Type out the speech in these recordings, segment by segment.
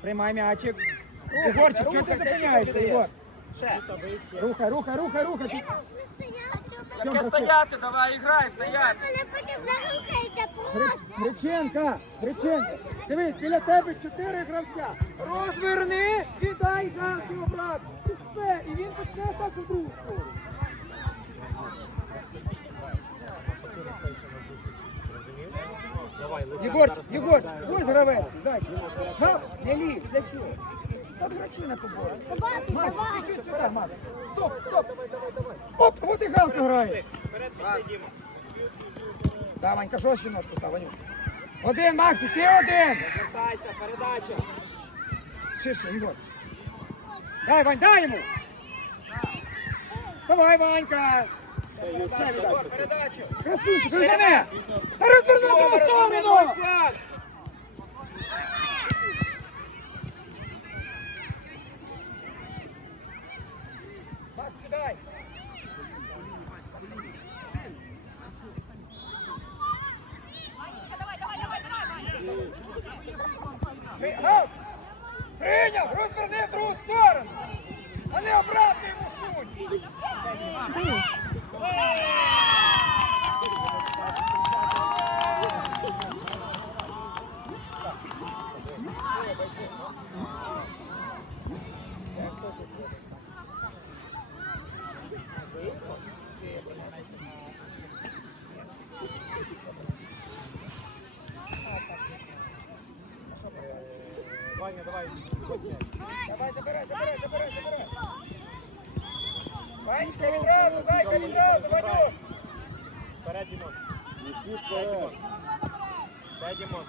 Приймай м'ячик. Єгорчик, чого ти зупиняєшся, Єгор? Ще. Рухай, рухай, рухай, рухай. Таке стояти, давай, грай, стояти. Греченка, Греченка. Дивись, біля тебе чотири гравця. Розверни і дай галки обратно. І все, і він почне так у другу Єгор, Єгор, ось гравець, зайчик. Гав, не лізь, для чого? От грачина побору. Собаки, Макс, давай. чуть-чуть сюди, Макс. Стоп, стоп. Оп, от і галка грає. Да, Ванька, жорстче ножку став, Ваню. Один, Максі, ти один. Вертайся, передача. Ширше, Егор. Дай, Вань, дай ему! Вставай, Ванька! Передачу. Красунчик, розверни! Та розверни в сторону! Флаг. Макс, кидай! При- Гав! Прийняв! Розверни в другу сторону! А не обратно йому сунь! Ваня, давай. Давай, забирай, забирай, забирай, забирай! Ванечка, відразу, зайка, відразу, Ваню! Вперед, Дімон. Вперед, Дімон.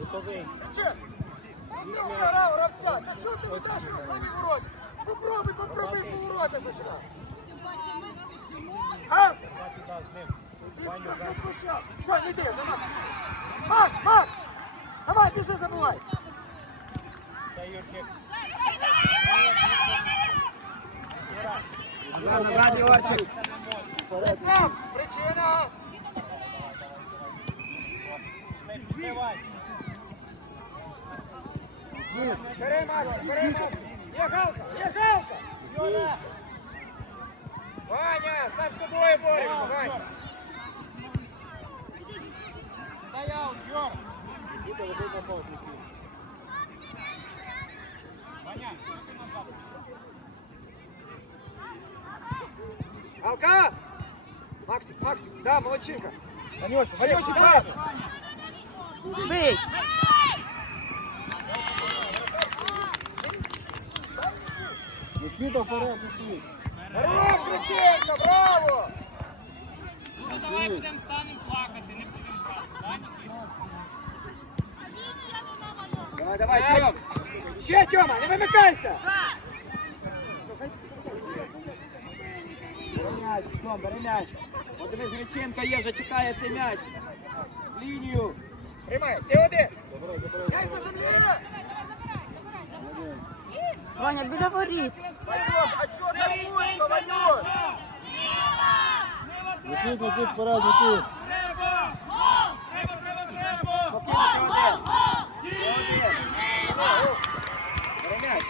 Готовий. Ти виграв, Рапса! Та чого ти видаш на самі ворота? Попробуй, попробуй по воротам починай! А? Туди, з ним. Дівчинка, тут площадь! Що, не йди, давай! Мак, Мак! Давай, біжи, забувай! Дай, Юрчик. Назад, Сам! Причина! Бери, Макс, бери, Макс! Да, молодчинка! Ванюша, Ванюша, пас! Бий! Никита вперед, Никит. Хорош, Криченко, браво! Ну давай будемо станемо плакати, не будемо брати. Давай, давай, Тьом! Ще, Тьома, не вимикайся! Бери м'яч, Тьом, бери м'яч. От дивись, Греченко є, вже чекає цей м'яч. Лінію. Приймай, ти один. М'яч на землі! Ваня, біля воріт. Ванюш, а чого вузько, Ванюш? Никит, Никит, вперед, Никит. Треба! Треба, треба, треба! Спокійно, ти один. Ти один. Бери м'яч.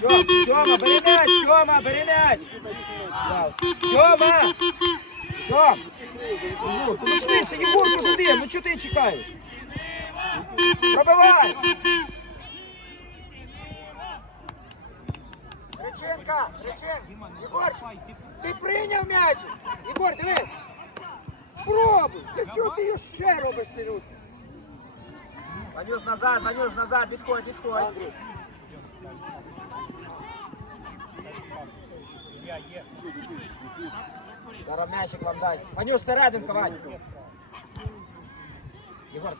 Тьом, Тьома, бери м'яч, Тьома, бери м'яч. Тьома! Тьом! Єгор, ну швидше, Єгор, ну сюди, ну чого ти чекаєш? Пробивай! Греченка, Греченка, Єгор, ти прийняв м'яч? Єгор, дивись! Пробуй! Та чого ти його ще робиш ці руки? Ванюш, назад, Ванюш, назад, відходь, відходь. Зараз м'ячик вам дасть. Ванюш, серединка, Вань. Єгор.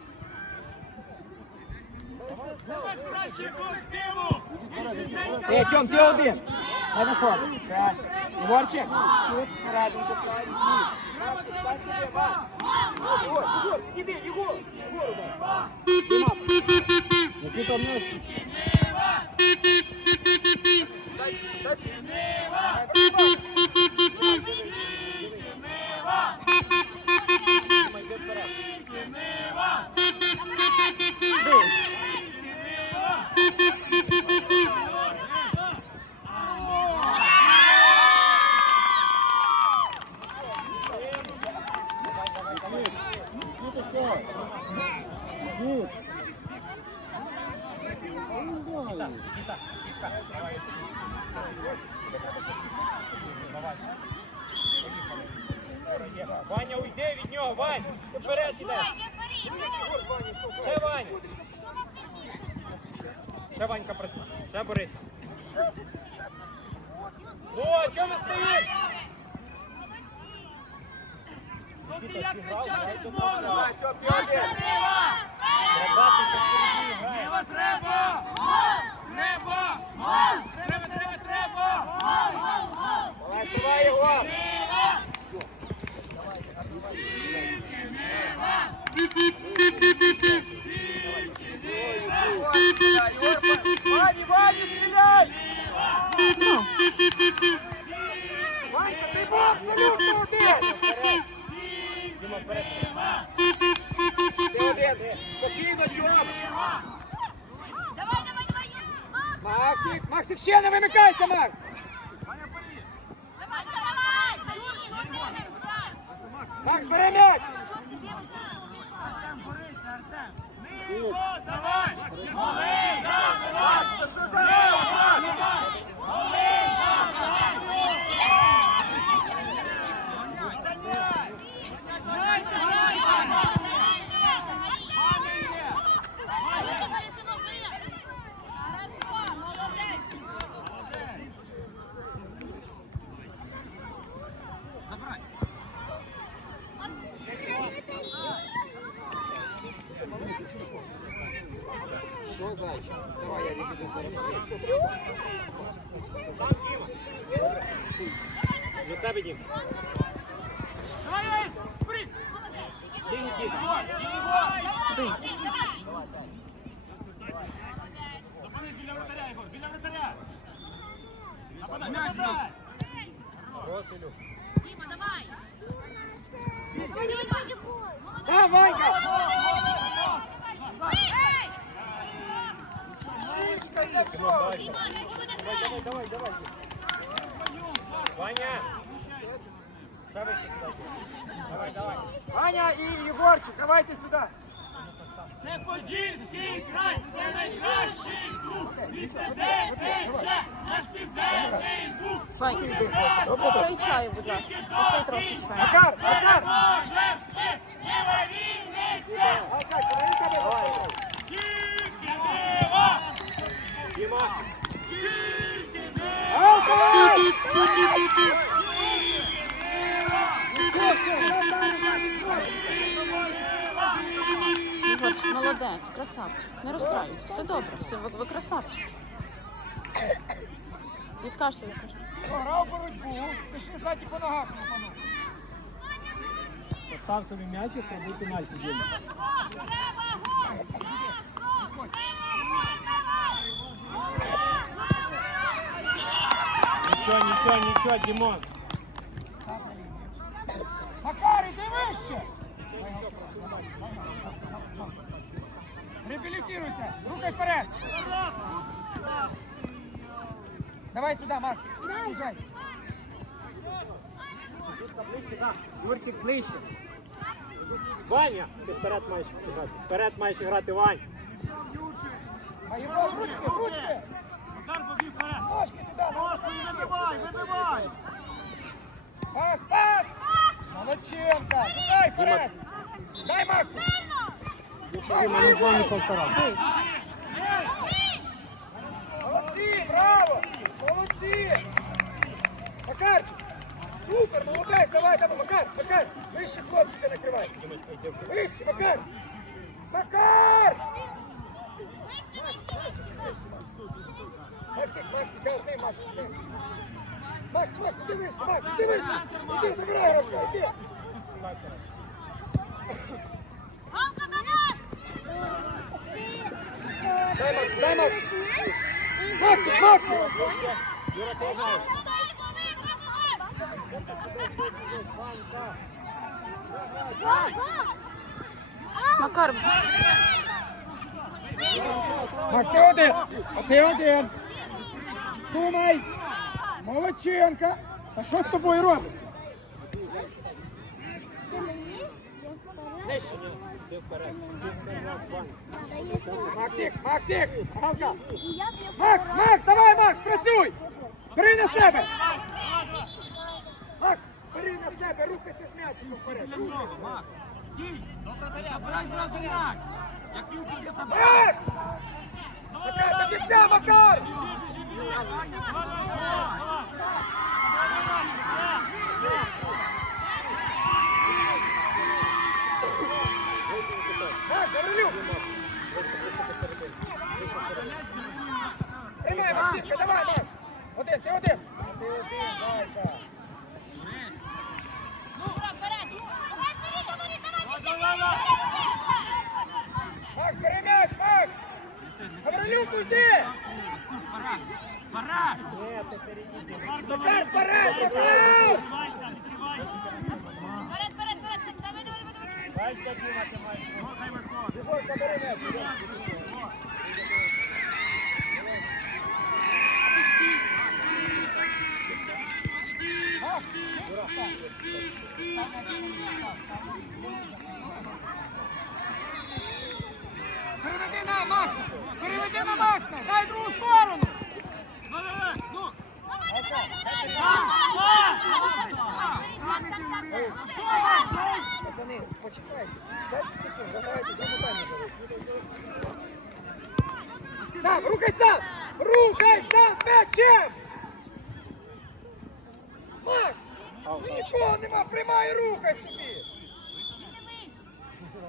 Е, Тьом, ти один. Не виходить. Це Єгорчик. Тут серединку ставить. Єгор, Єгор, іди, Єгор. Єгор, удар. Никита, мяч. Дай, Good. kita, Good. Ваня, уйди від нього, Вань! Ти вперед іде! Ще Вань! Ще Ванька працює. Ще Борис. Ну, а чого ви стоїть? Тут я кричати зможу! Треба, треба! Треба! Треба, треба, треба! Давай, давай його! Ваня, Ваня, стріляй! Ванька, ти був абсолютно один! Діма, вперед. Ти один, ти. Спокійно, Тьома! Давай, давай, давай. Максик, Максик, ще не вимикайся, Макс! Макс, бери м'яч! Артем! давай! Макс, що за До себе, Дім. Дім, Дім. Зупинись біля вратаря, Ігор, біля вратаря! Нападай, нападай! Прошу, Люк. Діма, давай. Давай, давай, давай. Сам, Ванька! Ей! Шишка для чого? Діма, не буде Давай, давай, давай, давай. Ваня! Давай сюди. Давай. Ваня і Єгорчик, давайте сюди. Це Подільський край, це найкращий клуб! Місто де більше, наш південний був! Вань, той чаю, будь ласка. Попий трохи. Макар, Макар! Можеш ти не вивільниться! Макар, чоловік тебе давай. Тільки диво! Діма! Тільки диво! Алкай! Ігор, молодець, красавчик. Не розстраюйся. Все добре, все, ви, ви красавчик. Відкашлюй, відкашлюй. Програв боротьбу, пиши ззаді по ногах, пану. Постав собі м'ячик, роби пенальті. Треба гол! Ясно! Нічого, нічого, нічого, Дімон. Макар, іди вище! Реабілітируйся! Рухай вперед! Давай сюди, Макс! Біжай! Юрчик ближче. Ваня! Ти вперед маєш грати. Вперед маєш грати, Вань. А його ручки, ручки! Вибивай, вибивай! Пас, пас! Молодченко! Дай вперед! Дай Максу! Молодці, браво! Молодці! Макарчик! Супер, молодець! Давай, давай, Макар, Макар! Вище хлопчика накривай! Вище, Макар! Макар! Максик, Максик, я з ним, Максик, з ним. Макс, Макс, іди вище, Макс, іди вище! Іди, забирай гравця, іди! Галка, давай! Дай, Макс, дай, Макс! Максик, Максик! Юра, ти знаєш. Макар, Макс, ти один! Ти один! Думай! Молодченка! А що з тобою робить? Максик, Максик, Галка. Макс, Макс, давай, Макс, працюй! Бери на себе! Макс, бери на себе, рухайся з м'ячиком вперед. Макс! Макар, до кінця, Макар! Тримай, Максимка, давай, Макс! Пора! Макар, вперед, Макар! Вперед, вперед, вперед, давай, давай, давай, давай. Бігойка, бери м'яч! Переведи на Макса! Переведи на Макса! Дай другу сторону! Пацани, почекайте. Дайте секунду, давайте, другу тайму жарить. Сам, рухай сам! Рухай сам з м'ячем! Макс! Ну нічого нема, приймай рухай собі!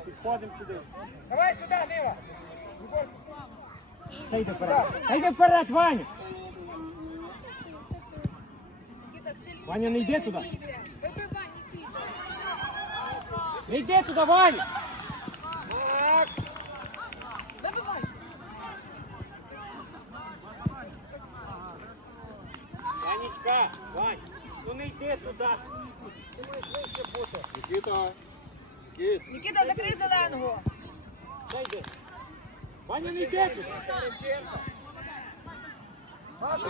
Підходимо сюди. Давай сюди, Нила! Та йди вперед. Та йди вперед, Ваня! Ваня, не йди туди. Не йди туди, Ваня! Макс! Вибивай. Ванечка, Вань, туди. Нікіта. Нікіт. Нікіта, закрий зеленого. Та йди. Ваня, не йди туди. Макс!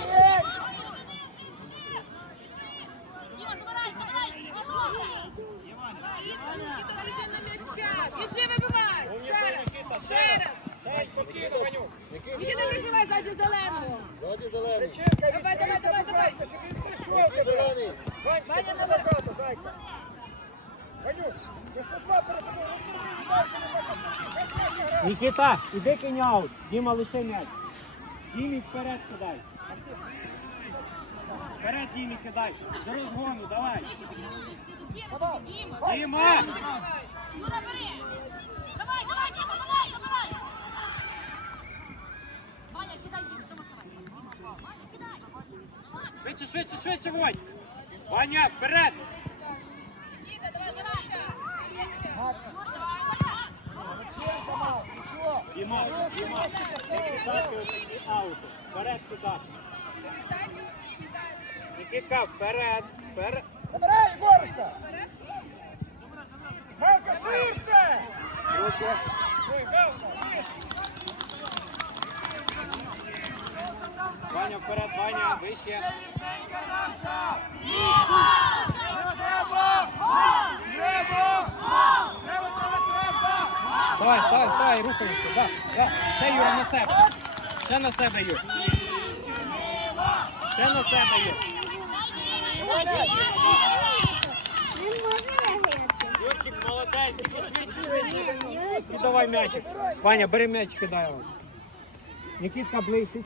Діма, забирай, забирай. Пішов. Нікіта, лише на м'яча. І вибивай. Ще раз. Ще раз. Спокійно! Нікіта, закривай ззаді зеленого. Ззаді зелений. Давай, давай, давай, давай. Тебе! Зелений. Ванечка, дуже давай. багато, зайка! Ваню, якщо два дайте! Нікіта, іди кинь аут. Діма, лише м'яч. Дімі вперед кидай. Вперед, Дімі, кидай. До розгону, давай. Діма. Давай, давай, Діма, давай, забирай. Ваня, кидай, Діма, тому давай. Ваня, кидай. Швидше, швидше, швидше, Вонь. Ваня, вперед. Діма, Діма. Кидати отакі. Вперед кидай. Нікіта, вперед, вперед. Забирай, Егорушка! Малка, ширше! Ваня, вперед, Ваня, вище. Давай, ставай, ставай, рухаємося. Да, да. Ще Юра на себе. Ще на себе, Юр. Ще на себе, Юр. Юрчик, молодець, тільки швидше. Давай м'ячик. Ваня, бери м'яч, кидай його. Нікітка ближче.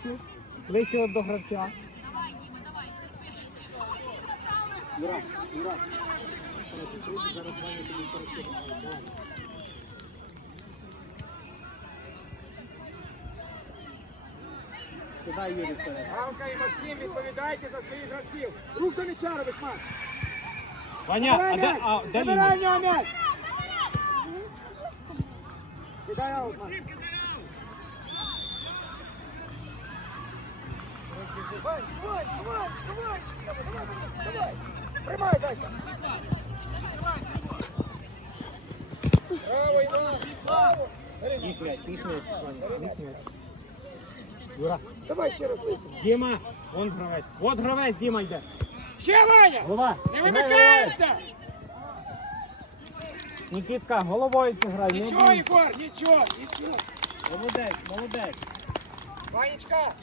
Ближче до гравця. Юра, Юра. Кидай Юрій вперед. Галка і Максим, відповідайте за своїх гравців. Рух до м'яча робиш, Макс. Ваня, а де, а, де Забирай м'яч. Кидай аут, Макс. Ванечка, Ванечка, Ванечка, Ванечка, давай, давай, давай. Тримай, зайка. Браво, Іван. Їх м'яч, їх м'яч, їх м'яч. Юра. Давай ще раз листимо. Діма, вон гравець. От гравець, Діма йде. Ще, Ваня! Голова. Не вимикаємося! Нікітка, головою не Нічого, бій. Ігор, нічого, нічого. Молодець, молодець. Ванечка,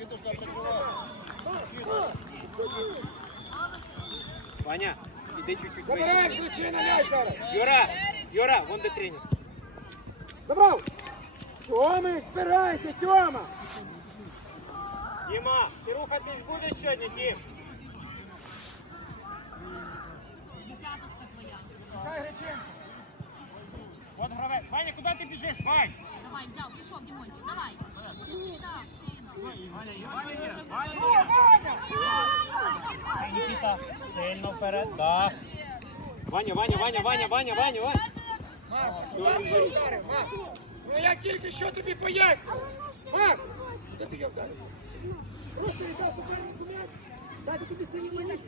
Ваня, іди чуть-чуть забирай ключі на м'яч зараз. Юра, Юра, вон де тренер. Забрав. Тьома, спирайся, Тьома. Діма, ти рухатись будеш сьогодні, Дім? Хай Греченко. От гравець. Ваня, куди ти біжиш, Вань? Давай, взял, пришел, Димончик, давай. Иди, да, Нікіта, сильно вперед. Да. Ваня, Ваня, Ваня, Ваня, Ваня, Ваня, Ваня. Ну я тільки що тобі поясню. Мам, де ти я вдарив? Просто віддав супернику м'яч. Дайте тобі сильні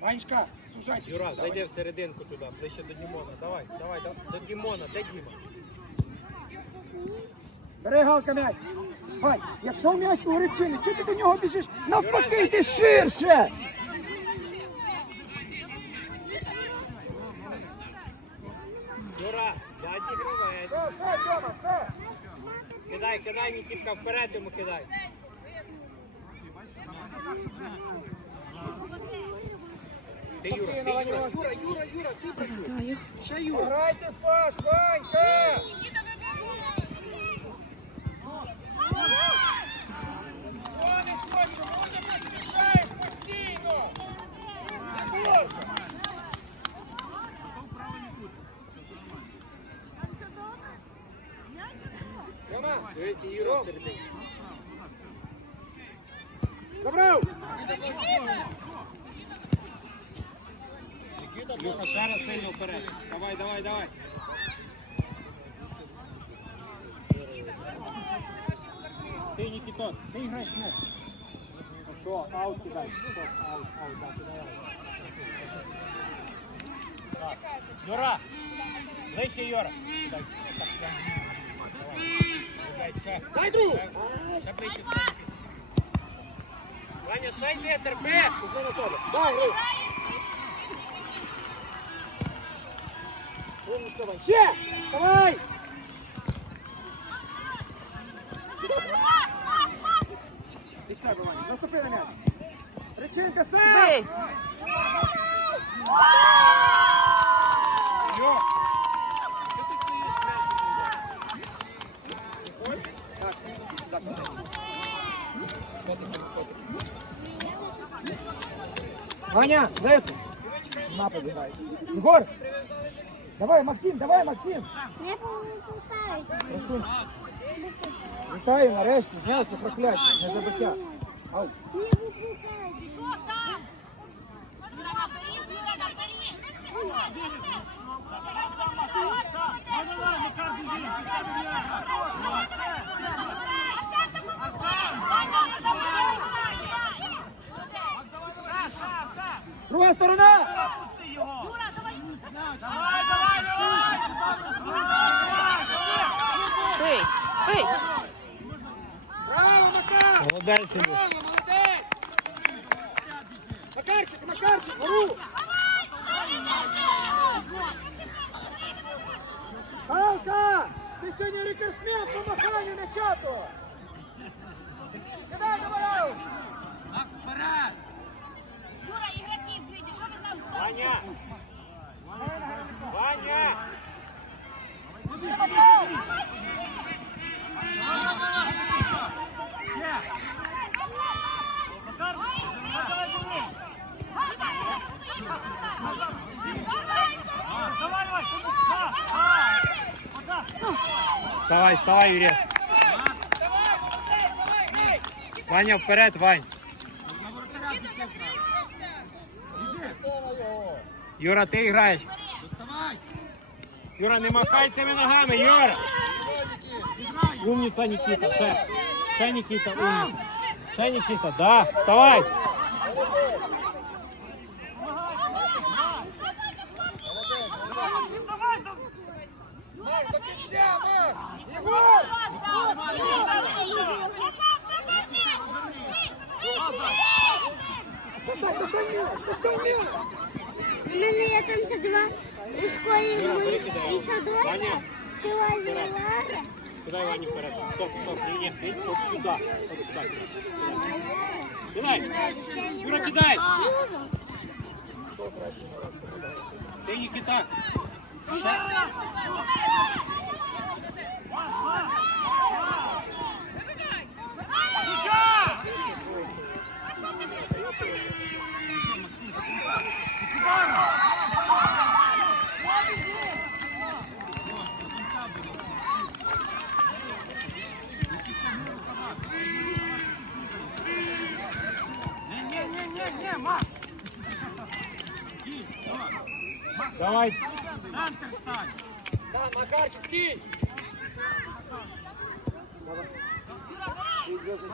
Ванечка, слушайте. Юра, зайди в серединку туди, ближче до Дімона. Давай, давай, до, до Дімона, де Діма? Бери галка м'яч. Вань, якщо м'яч у Гречини, чого ти до нього біжиш? Навпаки, ти ширше. Юра, задній гравець. Все, все, Тьома, все. Кидай, кидай, Нікітка, вперед йому кидай. Ти, Юра, ти, Юра. Юра, Юра, Юра, ти Передаю. Ще Юра. Грайте в пас, Ванька. Сонечко, чому не поспішаєш постійно? Ігорка. Тьома, Дивіться, Юра в середині. забрав. Люха, зараз сильно вперед. Давай, давай, давай. Ти, Нікітос, ти граєш м'яч. Що, аут кидай. Аут, аут, так, кидай. Юра, ближче, Юра. Дай. Дай ще ближче. Ваня, шай не терпи. Візьми на себе. Дай. Умничка, Вань. Ще! Давай! Від себе, Ваня. Наступи на м'яч. Речинка, сам! Бий! Ваня, леси. На, побігай. Егор! Давай, Максим, давай, Максим! Не попитають. Красунчик. Вітаю, нарешті, зняв це прокляття, не забиття. Ау. Не попитають. Юра, Юра. Друга сторона! Юра, давай. Бий! Браво, Макар! Молодець, Браво, молодець! Макарчик, Макарчик, гору! Галка! Ти сьогодні рекордсмен по маханню м'ячату! Кидай, Говоров! Юра, Ваня! Ваня! Вставай, вставай, Юрій. Ваня, вперед, Вань. Юра, ти граєш. Юра, не махай цими ногами, Юра. Умниця, Нікіта, ще. Ще Нікіта, умниця. Ще Нікіта, да, вставай. Достань, достань достань! У мене є там ще два у школі Юра, мої перекидай. і садочок. Лара. Кидай Вані вперед. Стоп, стоп, ні, ні, ні, от сюди. От сюди. Кидай. Юра, кидай. Ти Нікіта. Ще. Давай. Да,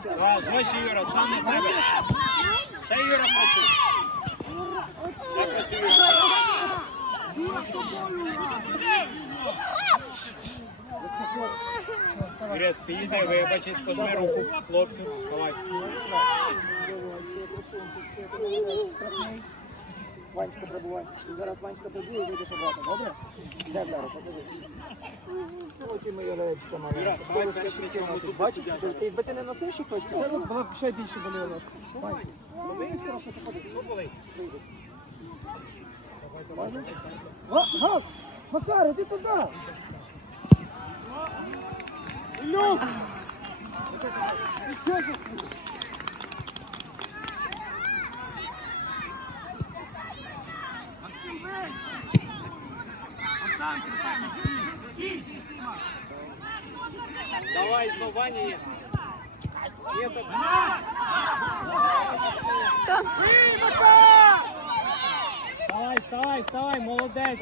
Давай, змочи, Юра, сам на себе. Ще Юра працює. Юрець, підійди, вибачись, пожми руку хлопцю. Давай. Ванечка пробувай. Зараз Ванечка пробує і вийдеш обратно, добре? Де зараз, покажи. Ось і моя левечка мала. Ти ти. Бачиш, ти- якби ти не носив ще точки, це була б ще більше боліла ножка. Ну скоро, що ти ходиш. Ну. Можна? Гал! Макар, іди туди! Люк! Давай, ну, Ваня. Давай, вставай, вставай, молодець.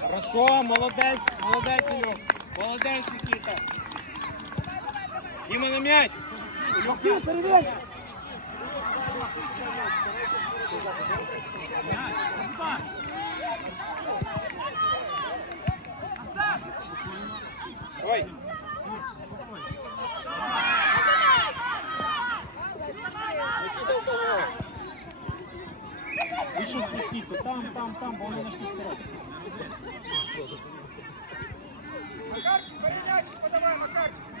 Хорошо, молодець, молодець, Ілюх. Молодець, Нікіта. Діма на м'яч. Максим, перевіряй! Там, там, там, бо старатися. Макарчик, бери подавай, Макарчик.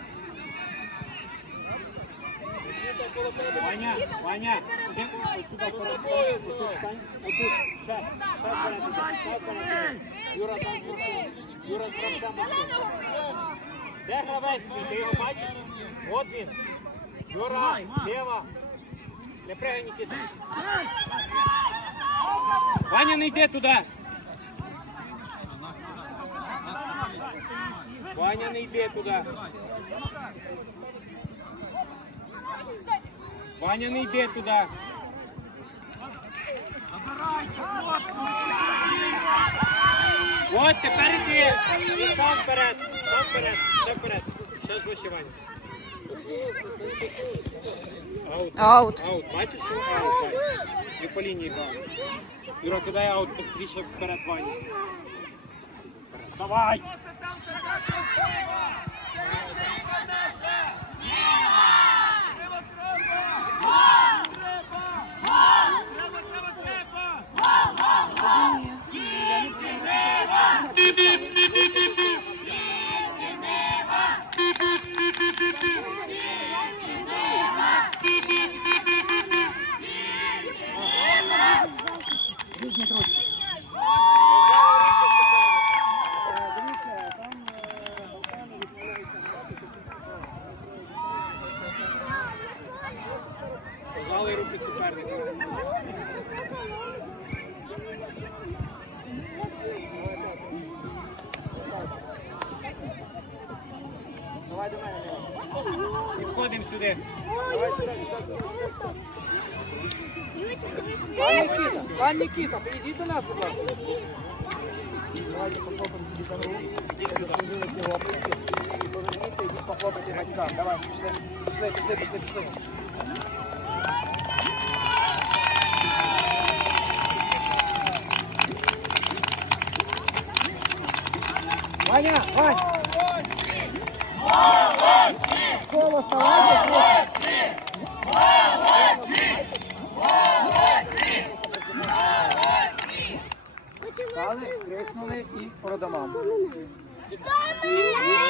Ваня, Ваня, іди Де гравець? Ти його бачиш? От він. Юра, ліва. Не пригай, Нікіта. Ваня, не йди туди. Ваня, не йди туди. Ваня, не йди туди. От, тепер іди. І сам вперед. Сам вперед. Ще вперед. Ще ж вище, Ваня. Аут. Аут. Аут. Бачиш, що аут? Ваня? І по лінії грав. Юра, кидай аут швидше вперед, Ваня. Давай! Ближні Трошки. Давай до мене. Підходимо сюди. Пан Нікіта, пан Нікіта, підійдіть до нас, будь ласка. Давайте похлопаємо собі за руку. Розложили ці оплески. І поверніться, йдіть похлопайте батькам. Давай, пішли, пішли, пішли, пішли, пішли. Ваня, Вань! коло ставайте. Стали, крикнули і продамали. Вітаємо!